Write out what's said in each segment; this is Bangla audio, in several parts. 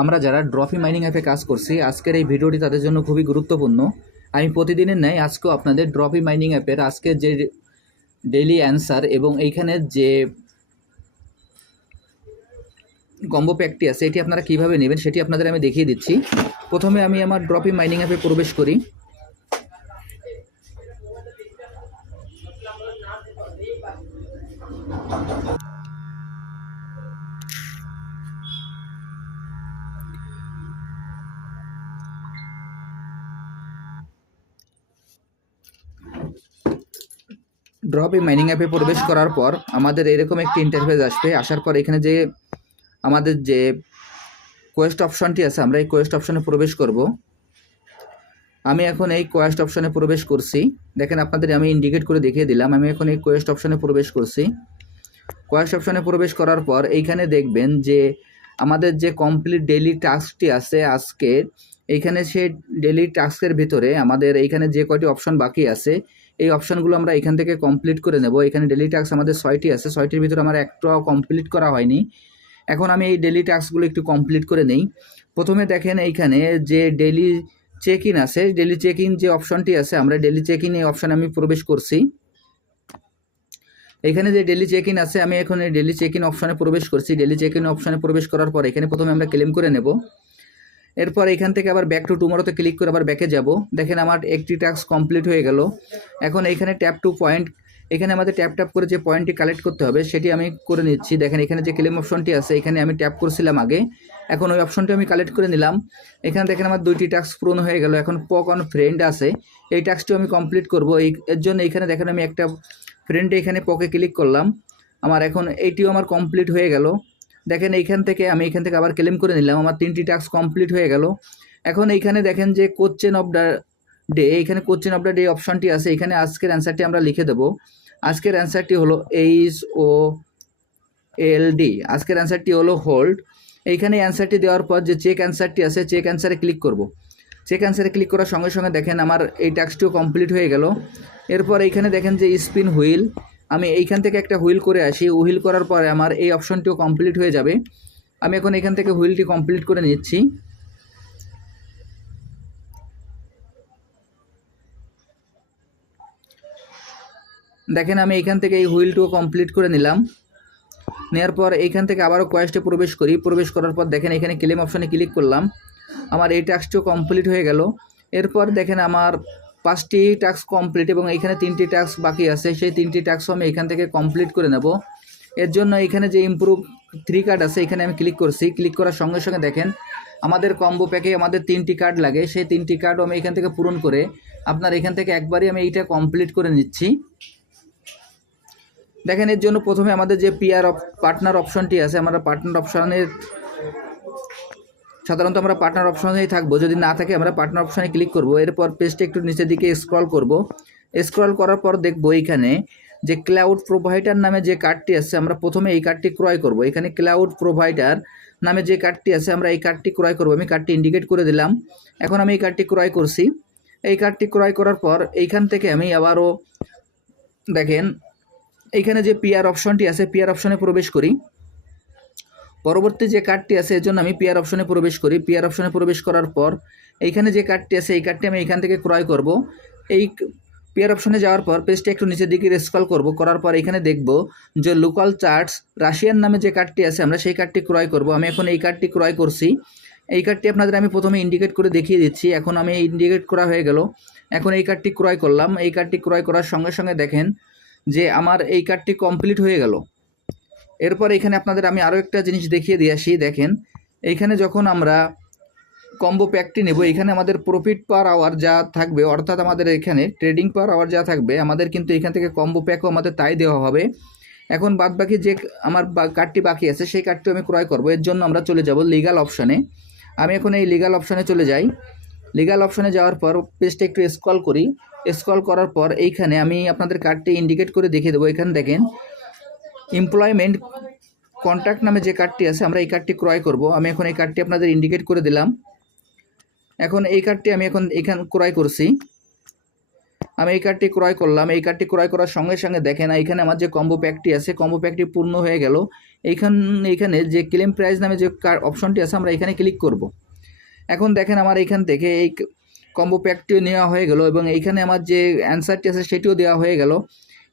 আমরা যারা ড্রফি মাইনিং অ্যাপে কাজ করছি, আজকের এই ভিডিওটি তাদের জন্য খুবই গুরুত্বপূর্ণ। আমি প্রতিদিনের ন্যায় আজকেও আপনাদের ড্রফি মাইনিং অ্যাপের আজকে যে ডেইলি অ্যান্সার এবং এইখানে যে কম্বো প্যাকটি আছে, এটি আপনারা কীভাবে নেবেন সেটি আপনাদের আমি দেখিয়ে দিচ্ছি। প্রথমে আমি আমার ড্রপি মাইনিং অ্যাপে প্রবেশ করি। ড্রপ এই মাইনিং অ্যাপে প্রবেশ করার পর আমাদের এরকম একটি ইন্টারফেস আসবে। আসার পর এখানে যে আমাদের যে কোয়েস্ট অপশনটি আছে আমরা এই কোয়েস্ট অপশনে প্রবেশ করব। আমি এখন এই কোয়েস্ট অপশনে প্রবেশ করছি। দেখেন আপনাদের আমি ইন্ডিকেট করে দেখিয়ে দিলাম আমি এখন এই কোয়েস্ট অপশনে প্রবেশ করছি। কোয়েস্ট অপশনে প্রবেশ করার পর এইখানে দেখবেন যে আমাদের যে কমপ্লিট ডেইলি টাস্কটি আছে আজকে এইখানে সে ডেলি টাস্কের ভিতরে আমাদের এইখানে যে কয়টি অপশন বাকি আছে এই অপশানগুলো আমরা এখান থেকে কমপ্লিট করে নেব। এখানে ডেলি টাস্ক আমাদের ছয়টি আছে। ছয়টির ভিতরে আমার একটাও কমপ্লিট করা হয়নি। এখন আমি এই ডেলি টাস্কগুলো একটু কমপ্লিট করে নেই। প্রথমে দেখেন এইখানে যে ডেলি চেক ইন আছে ডেলি চেক ইন যে অপশনটি আছে, আমরা ডেলি চেক ইন এই অপশানে আমি প্রবেশ করছি। এখানে যে ডেলি চেক ইন আছে, আমি এখন ডেলি চেক ইন অপশানে প্রবেশ করছি। ডেলি চেক ইন অপশানে প্রবেশ করার পর এখানে প্রথমে আমরা ক্লেম করে নেব। এরপর এখান থেকে আবার ব্যাক টু টুমোরোতে ক্লিক করে আবার ব্যাকে যাব। দেখেন আমার একটি টাস্ক কমপ্লিট হয়ে গেল। এখন এইখানে ট্যাপ টু পয়েন্ট এখানে আমাদের ট্যাপ ট্যাপ করে যে পয়েন্টটি কালেক্ট করতে হবে, সেটি আমি করে নিচ্ছি। দেখেন এখানে যে ক্লেম অপশনটি আছে, এখানে আমি ট্যাপ করছিলাম আগে। এখন ওই অপশনটি আমি কালেক্ট করে নিলাম। এখানে দেখেন আমার দুইটি টাস্ক পূরণ হয়ে গেল। এখন পক অন ফ্রেন্ড আছে। এই টাস্কটিও আমি কমপ্লিট করব। এই, এর জন্য এখানে দেখেন আমি একটা ফ্রেন্ডে এখানে পকে ক্লিক করলাম। আমার এখন এইটিও আমার কমপ্লিট হয়ে গেল। দেখেন এইখান থেকে, আমি এখান থেকে আবার ক্লেম করে নিলাম, আমার তিনটি টাস্ক কমপ্লিট হয়ে গেল। এখন এইখানে দেখেন যে কোশ্চেন অফ দ্য ডে এইখানে কোশ্চেন অফ দ্য ডে অপশনটি আছে এখানে আজকের অ্যান্সারটি আমরা লিখে দেবো। আজকের অ্যান্সারটি হলো এইচ ও এল ডি আজকের অ্যান্সারটি হলো হোল্ড এইখানে অ্যান্সারটি দেওয়ার পর যে চেক অ্যান্সারটি আছে চেক অ্যান্সারে ক্লিক করব। চেক অ্যান্সারে ক্লিক করার সঙ্গে সঙ্গে দেখেন আমার এই টাস্কটিও কমপ্লিট হয়ে গেল। এরপর এইখানে দেখেন যে স্পিন হুইল আমি এইখান থেকে একটা হুইল করে আসি। হুইল করার পরে আমার এই অপশনটিও কমপ্লিট হয়ে যাবে। আমি এখন এখান থেকে হুইলটি কমপ্লিট করে নিচ্ছি। দেখেন, আমি এখান থেকে এই হুইলটিও কমপ্লিট করে নিলাম। নেওয়ার পর এইখান থেকে আবারও কোয়েস্টে প্রবেশ করি। প্রবেশ করার পর দেখেন, এখানে ক্লেম অপশনে ক্লিক করলাম। আমার এই টাস্কটিও কমপ্লিট হয়ে গেল। এরপর দেখেন, আমার পাঁচটি টাস্ক কমপ্লিট এবং এইখানে তিনটি টাস্ক বাকি আছে, সেই তিনটি টাস্কও আমি এখান থেকে কমপ্লিট করে নেব। এর জন্য এখানে যে ইমপ্রুভ থ্রি কার্ড আছে, এখানে আমি ক্লিক করছি। ক্লিক করার সঙ্গে সঙ্গে দেখেন, আমাদের কম্বো প্যাকে আমাদের তিনটি কার্ড লাগে। সেই তিনটি কার্ডও আমি এখান থেকে পূরণ করে আপনার এখান থেকে একবারই আমি এইটা কমপ্লিট করে নিচ্ছি। দেখেন, এর জন্য প্রথমে আমাদের যে পিআর পার্টনার অপশনটি আছে, আমরা পার্টনার অপশনের সাধারণত আমরা পার্টনার অপশনেই থাকব। যদি না থাকে, আমরা পার্টনার অপশনে ক্লিক করব। এরপর পেজটা একটু নিচের দিকে স্ক্রল করব। স্ক্রল করার পর দেখব এইখানে যে ক্লাউড প্রোভাইডার নামে যে কার্ডটি আছে, আমরা প্রথমে এই কার্ডটি ক্রয় করব। এখানে ক্লাউড প্রোভাইডার নামে যে কার্ডটি আছে, আমরা এই কার্ডটি ক্রয় করব। আমি কার্ডটি ইন্ডিকেট করে দিলাম। এখন আমি এই কার্ডটি ক্রয় করছি। এই কার্ডটি ক্রয় করার পর এইখান থেকে আমি আবারও দেখেন, এইখানে যে পিআর অপশনটি আছে পিআর অপশনে প্রবেশ করি। পরবর্তী যে কার্ডটি আছে এর জন্য আমি পিআর অপশনে প্রবেশ করি পিআর অপশনে প্রবেশ করার পর এইখানে যে কার্ডটি আছে এই কার্ডটি আমি এখান থেকে ক্রয় করব এই পিআর অপশনে যাওয়ার পর পেজটা একটু নিচের দিকে স্ক্রল করব করার পর এখানে দেখব যে লোকাল চার্টস রাশিয়ান নামে যে কার্ডটি আছে আমরা সেই কার্ডটি ক্রয় করব আমি এখন এই কার্ডটি ক্রয় করছি এই কার্ডটি আপনাদের আমি প্রথমে ইন্ডিকেট করে দেখিয়ে দিচ্ছি এখন আমি ইন্ডিকেট করা হয়ে গেল এখন এই কার্ডটি ক্রয় করলাম এই কার্ডটি ক্রয় করার সঙ্গে সঙ্গে দেখেন যে আমার এই কার্ডটি কমপ্লিট হয়ে গেল এরপর এখানে আপনাদের আমি আরও একটা জিনিস দেখিয়ে দিয়ে আসি, দেখেন। এইখানে যখন আমরা কম্বো প্যাকটি নেব, এখানে আমাদের প্রফিট পার আওয়ার যা থাকবে, অর্থাৎ আমাদের এখানে ট্রেডিং পার আওয়ার যা থাকবে, আমাদের কিন্তু এখান থেকে কম্বো প্যাকও আমাদের তাই দেওয়া হবে। এখন বাদ বাকি যে আমার কার্ডটি বাকি আছে, সেই কার্ডটি আমি ক্রয় করব। এর জন্য আমরা চলে যাব লিগাল অপশানে আমি এখন এই লিগাল অপশানে চলে যাই। লিগাল অপশানে যাওয়ার পর পেজটা একটু স্ক্রল করি। স্ক্রল করার পর এইখানে আমি আপনাদের কার্ডটি ইন্ডিকেট করে দেখিয়ে দেবো। এখানে দেখেন এমপ্লয়মেন্ট কন্ট্রাক্ট নামে যে কার্ডটি আছে, আমরা এই কার্ডটি ক্রয় করব। আমি এখন এই কার্ডটি আপনাদের ইন্ডিকেট করে দিলাম। এখন এই কার্ডটি আমি এখন এখান ক্রয় করছি। আমি এই কার্ডটি ক্রয় করলাম। এই কার্ডটি ক্রয় করার সঙ্গে সঙ্গে দেখেন এখানে আমার যে কম্বো প্যাকটি আছে কম্বো প্যাকটি পূর্ণ হয়ে গেল। এইখান, এইখানে যে ক্লেম প্রাইস নামে যে কার অপশনটি আছে, আমরা এখানে ক্লিক করব। এখন দেখেন আমার এইখান থেকে এই কম্বো প্যাকটিও নেওয়া হয়ে গেল এবং এইখানে আমার যে অ্যান্সারটি আছে, সেটিও দেওয়া হয়ে গেল।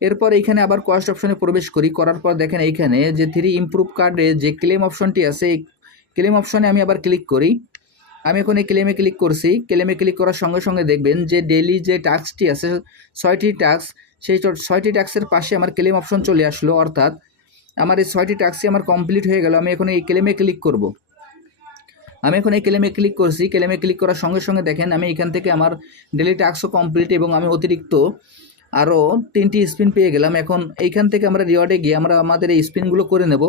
এরপর এইখানে আবার কস্ট অপশনে প্রবেশ করি। করার পর দেখেন এইখানে যে থ্রি ইমপ্রুভ কার্ডে যে ক্লেম অপশনটি আছে, এই ক্লেম অপশনে আমি আবার ক্লিক করি। আমি এখন এই ক্লেমে ক্লিক করছি। ক্লেমে ক্লিক করার সঙ্গে সঙ্গে দেখবেন যে ডেলি যে টাস্কটি আছে, ছয়টি টাস্ক সেই ছয়টি টাস্কের পাশে আমার ক্লেম অপশন চলে আসলো। অর্থাৎ আমার এই ছয়টি টাস্কই আমার কমপ্লিট হয়ে গেল। আমি এখন এই ক্লেমে ক্লিক করব। আমি এখন এই ক্লেমে ক্লিক করছি। ক্লেমে ক্লিক করার সঙ্গে সঙ্গে দেখেন আমি এখান থেকে আমার ডেলি টাস্কও কমপ্লিট এবং আমি অতিরিক্ত আরও তিনটি স্পিন পেয়ে গেলাম। এখন এইখান থেকে আমরা রিওয়ার্ডে গিয়ে আমরা আমাদের এই স্পিনগুলো করে নেব।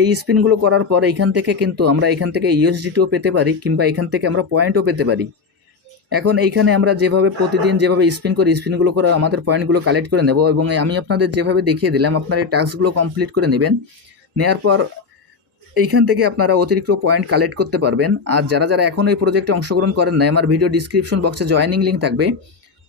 এই স্পিনগুলো করার পর এইখান থেকে কিন্তু আমরা এখান থেকে ইউএসডিটিও পেতে পারি কিংবা এখান থেকে আমরা পয়েন্টও পেতে পারি। এখন এইখানে আমরা যেভাবে প্রতিদিন যেভাবে স্পিন করি, স্পিনগুলো করে আমাদের পয়েন্টগুলো কালেক্ট করে নেব এবং আমি আপনাদের যেভাবে দেখিয়ে দিলাম, আপনারা এই টাস্কগুলো কমপ্লিট করে নেবেন। নেওয়ার পর এইখান থেকে আপনারা অতিরিক্ত পয়েন্ট কালেক্ট করতে পারবেন। আর যারা যারা এখনও এই প্রজেক্টে অংশগ্রহণ করেন নাই, আমার ভিডিও ডিসক্রিপশন বক্সে জয়েনিং লিঙ্ক থাকবে।